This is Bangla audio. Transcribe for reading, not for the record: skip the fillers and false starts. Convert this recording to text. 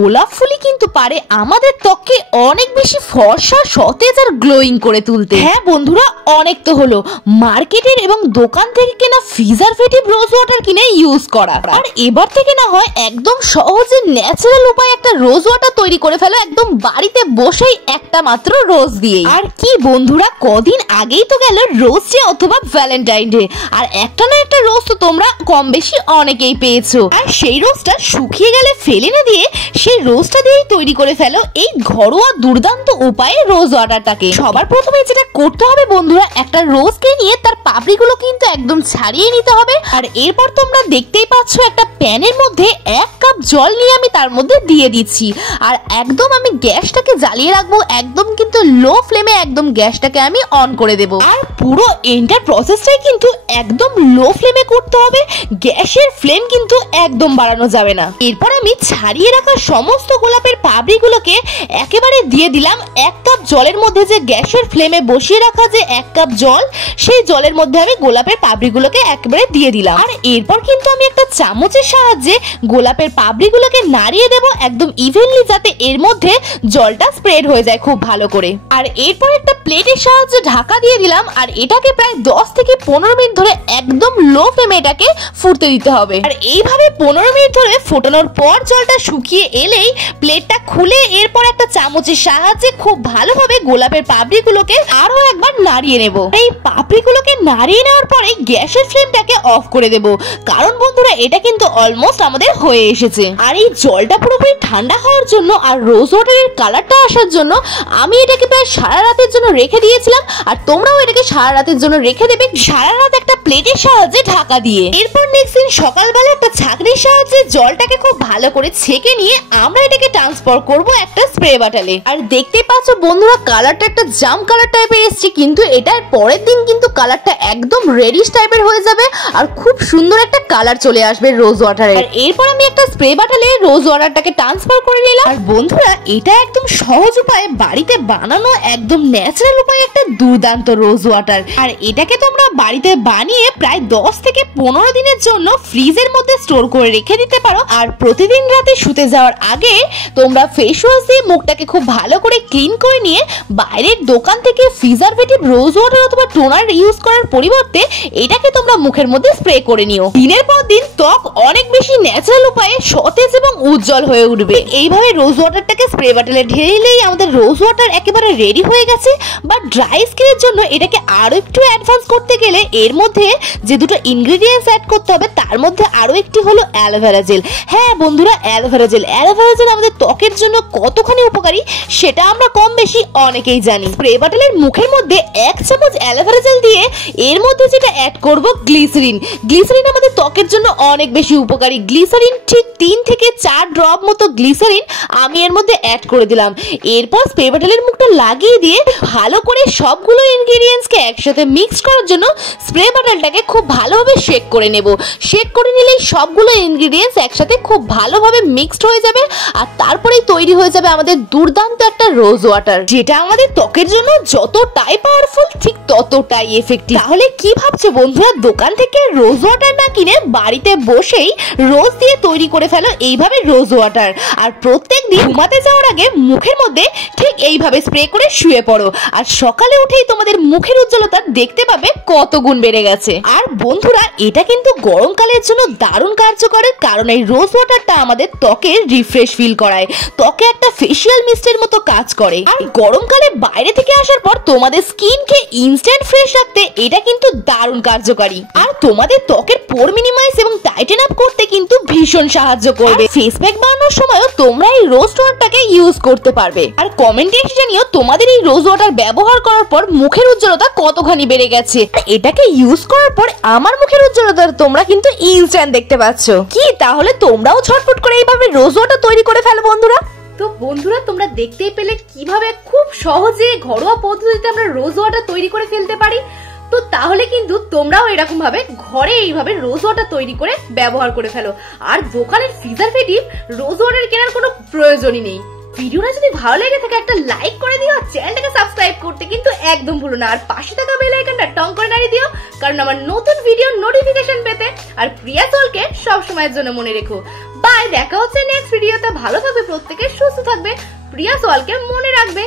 গোলাপ ফুলই কিন্তু পারে আমাদের ত্বককে অনেক বেশি ফর্সা, সতেজ আর গ্লোয়িং করে তুলতে। হ্যাঁ বন্ধুরা, অনেক তো হলো মার্কেটের এবং দোকান থেকে কেনা প্রিজারভেটিভ রোজ ওয়াটার কিনে ইউজ করা, আর এবার থেকে না হয় একদম সহজে ন্যাচারাল উপায়ে একটা রোজ ওয়াটার তৈরি করে ফেলো, একদম বাড়িতে বসেই একটা মাত্র রোজ দিয়ে। আর কি বন্ধুরা, কদিন আগেই তো গেল রোজ ডে অথবা ভ্যালেন্টাইন ডে, আর একটা না একটা রোজ তো তোমরা কম বেশি অনেকেই পেয়েছো। আর সেই রোজটা শুকিয়ে গেলে ফেলে না দিয়ে সেই রোজটা দিয়েই তৈরি করে ফেলো এই ঘরোয়া দুর্দান্ত উপায়ে রোজ ওয়াটারটাকে। সবার প্রথমে যেটা করতে হবে বন্ধুরা, একটা রোজকে নিয়ে তার পাপড়িগুলো কিন্তু একদম ছাড়িয়ে নিতে হবে। আর এরপর তোমরা দেখতেই পাচ্ছ একটা প্যানের মধ্যে 1 কাপ জল নিয়ে আমি তার মধ্যে দিয়ে দিচ্ছি, আর একদম আমি গ্যাসটাকে জ্বালিয়ে রাখবো, একদম কিন্তু লো ফ্লেমে একদম গ্যাসটাকে আমি অন করে দেবো। আর পুরো এন্টার প্রসেসটাই কিন্তু একদম লো ফ্লেমে করতে হবে, গ্যাসের ফ্লেম কিন্তু একদম বাড়ানো যাবে না। এরপর আমি ছাড়িয়ে রাখা সমস্ত গোলাপের পাপড়িগুলোকে একেবারে দিয়ে দিলাম 1 কাপ জলের মধ্যে। যে গ্যাসের ফ্লেমে বসিয়ে রাখা যে 1 কাপ জল, সেই জলের মধ্যে আমি গোলাপের পাপড়িগুলোকে একেবারে দিয়ে দিলাম। আর এরপর কিন্তু আমি একটা চামচের সাহায্যে গোলাপের পাপড়িগুলোকে নাড়িয়ে দেব একদম ইভেনলি, যাতে এর মধ্যে জলটা স্প্রেড হয়ে যায় খুব ভালো করে। আর এরপর একটা প্লেটের সাহায্যে ঢাকা দিয়ে দিলাম, আর এটাকে প্রায় 10 থেকে 15 মিনিট ধরে একদম লো ফ্লেমে এটাকে ফুটতে দিতে হবে। আর এইভাবে 15 মিনিট ধরে ফোটানোর পর জলটা শুকিয়ে এলেই প্লেটটা খুলে এরপর একটা চামচের সাহায্যে খুব ভালোভাবে গোলাপের পাপড়িগুলোকে আরো একবার নাড়িয়ে নেব। এই পাপড়িগুলোকে নাড়িয়ে নেওয়ার পরে গ্যাসের ফ্লেমটাকে অফ করে দেব, কারণ বন্ধুরা এটা কিন্তু অলমোস্ট আমাদের হয়ে এসেছে। আর এই জলটা পুরোপুরি ঠান্ডা হওয়ার জন্য আর রোজ ওয়াটারের কালারটা আসার জন্য আমি এটাকে প্রায় সারা রাতের জন্য রেখে দিয়েছিলাম, আর তোমরাও এটাকে সারা রাতের জন্য রেখে দেবে সারা রাত একটা প্লেটের সাহায্যে ঢাকা দিয়ে। এরপর নেক্সট দিন সকালবেলা একটা ছাঁকনির সাহায্যে জলটাকে খুব ভালো করে ছেঁকে নিয়ে আমরা এটাকে ট্রান্সফার করব একটা স্প্রে বটলে। আর দেখতে পাচ্ছ বন্ধুরা, কালারটা একটা জাম কালার টাইপের এসেছে, কিন্তু এটার পরের দিন কিন্তু কালারটা একদম রেডিশ টাইপের হয়ে যাবে আর খুব সুন্দর একটা কালার চলে আসবে রোজ ওয়াটারের। আর এরপর আমি একটা স্প্রে বটলে রোজ ওয়াটারটাকে ট্রান্সফার করে নিলাম। আর বন্ধুরা, এটা একদম সহজ উপায়ে বাড়িতে বানানো একদম ন্যাচারাল উপায়ে একটা দুর্দান্ত রোজ ওয়াটার। আর এটাকে তোমরা বাড়িতে বানিয়ে প্রায় 10 থেকে 15 দিনের জন্য ফ্রিজের মধ্যে স্টোর করে রেখে দিতে পারো। আর প্রতিদিন রাতে শুতে যাওয়ার আগে তোমরা ফেস ওয়াশ দিয়ে মুখটাকে খুব ভালো করে ক্লিন করে নিয়ে বাইরের দোকান থেকে প্রিজারভেটিভ রোজ ওয়াটার অথবা টোনার ইউজ করার পরিবর্তে এটাকে তোমরা মুখের মধ্যে স্প্রে করে নিও। দিনের পর দিন ত্বক অনেক বেশি ন্যাচারাল উপায়ে সতেজ এবং উজ্জ্বল হয়ে উঠবে। এইভাবে রোজ ওয়াটারটাকে স্প্রে বটলে ঢেলে নিলেই আমাদের রোজ ওয়াটার একেবারে রেডি হয়ে গেছে। বা ড্রাই স্কিনের জন্য এটাকে আরো একটু অ্যাডভান্স করতে গেলে এর মধ্যে যে দুটো ইনগ্রেডিয়েন্টস অ্যাড করতে হবে, তার মধ্যে আরো একটি হলো অ্যালোভেরা জেল। হ্যাঁ বন্ধুরা, অ্যালোভেরা জেল আমাদের ত্বকের জন্য কতখানি উপকারী সেটা আমরা কম বেশি অনেকেই জানি। স্প্রে বটলের মুখের মধ্যে 1 চামচ অ্যালোভেরা জেল দিয়ে এর মধ্যে যেটা অ্যাড করব গ্লিসারিন। গ্লিসারিন আমাদের ত্বকের জন্য অনেক বেশি উপকারী। গ্লিসারিন ঠিক 3 থেকে 4 ড্রপ মতো গ্লিসারিন আমি এর মধ্যে অ্যাড করে দিলাম। এরপর স্প্রে বটলের মুখটা লাগিয়ে দিয়ে ভালো করে সবগুলো ইনগ্রেডিয়েন্টসকে একসাথে মিক্স করার জন্য স্প্রে বটলটাকে খুব ভালোভাবে শেক করে নেব। শেক করে নিলেই সবগুলো ইনগ্রেডিয়েন্টস একসাথে খুব ভালোভাবে মিক্সড হয়ে যাবে, আর তারপরেই তৈরি হয়ে যাবে আমাদের দুর্দান্ত একটা রোজ ওয়াটার, যেটা আমাদের ত্বকের জন্য যতটাই পাওয়ারফুল ঠিক ততটাই এফেক্টিভ। তাহলে কি ভাবছো বন্ধুরা, দোকান থেকে রোজ ওয়াটার না কিনে বাড়িতে বসেই রোজ দিয়ে তৈরি করে ফেলো এইভাবে রোজ ওয়াটার। আর প্রত্যেক দিন ঘুমাতে যাওয়ার আগে মুখের মধ্যে ঠিক এইভাবে স্প্রে করে শুয়ে পড়ো, আর সকালে উঠেই তোমাদের মুখের উজ্জ্বলতা দেখতে পাবে কত গুণ বেড়ে গেছে। আর বন্ধুরা, এটা কিন্তু গরমকালের জন্য দারুণ কার্যকর, কারণ এই রোজ ওয়াটারটা আমাদের ত্বকে রিফ্রেশ ফিল করায়, ত্বকে একটা ফেশিয়াল মিস্টের মতো কাজ করে। আর গরমকালে বাইরে থেকে আসার পর তোমাদের স্কিনকে ইনস্ট্যান্ট ফ্রেশ রাখতে এটা কিন্তু দারুণ কার্যকারী। আর তোমাদের ত্বকের পোর মিনিমাইজ এবং টাইটেন আপ করতে কিন্তু ভীষণ সাহায্য করবে। ফেস প্যাক বানানোর সময়ও তোমরা এই রোজ ওয়াটারটাকে ইউজ করতে পারবে। আর কমেন্টে এসে জানিও তোমাদের এই রোজ ওয়াটার ব্যবহার করার পর মুখের উজ্জ্বলতা কতখানি বেড়ে গেছে। এটাকে ইউজ করার পর আমার মুখের উজ্জ্বলতা তোমরা কিন্তু ইনস্ট্যান্ট দেখতে পাচ্ছ। কি তাহলে তোমরাও ঝটপট করে এইভাবে রোজ ওয়াটার তৈরি করে ফেলো বন্ধুরা। তো বন্ধুরা, তোমরা দেখতেই পেলে কিভাবে খুব সহজে ঘরোয়া পদ্ধতিতে আমরা রোজ ওয়াটার তৈরি করে ফেলতে পারি। তো তাহলে কিন্তু তোমরাও এরকম ভাবে ঘরে এইভাবে রোজ ওয়াটার তৈরি করে ব্যবহার করে ফেলো, আর দোকানের প্রিজারভেটিভ রোজ ওয়াটার কেনার কোনো প্রয়োজনই নেই। ভিডিওটা যদি ভালো লেগে থাকে একটা লাইক করে দিও, আর চ্যানেলটাকে সাবস্ক্রাইব করতে কিন্তু একদম ভুলো না, আর পাশে থাকা বেল আইকনটা টং করে নাড়িয়ে দিও, কারণ আমার নতুন ভিডিও নোটিফিকেশন পেতে। আর প্রিয়া সোলকে সব সময়ের জন্য মনে রেখো। বাই। বাই, দেখা হচ্ছে নেক্সট ভিডিওতে। ভালো থাকবে প্রত্যেকে, সুস্থ থাকবে, প্রিয়া সোয়ালকে মনে রাখবে।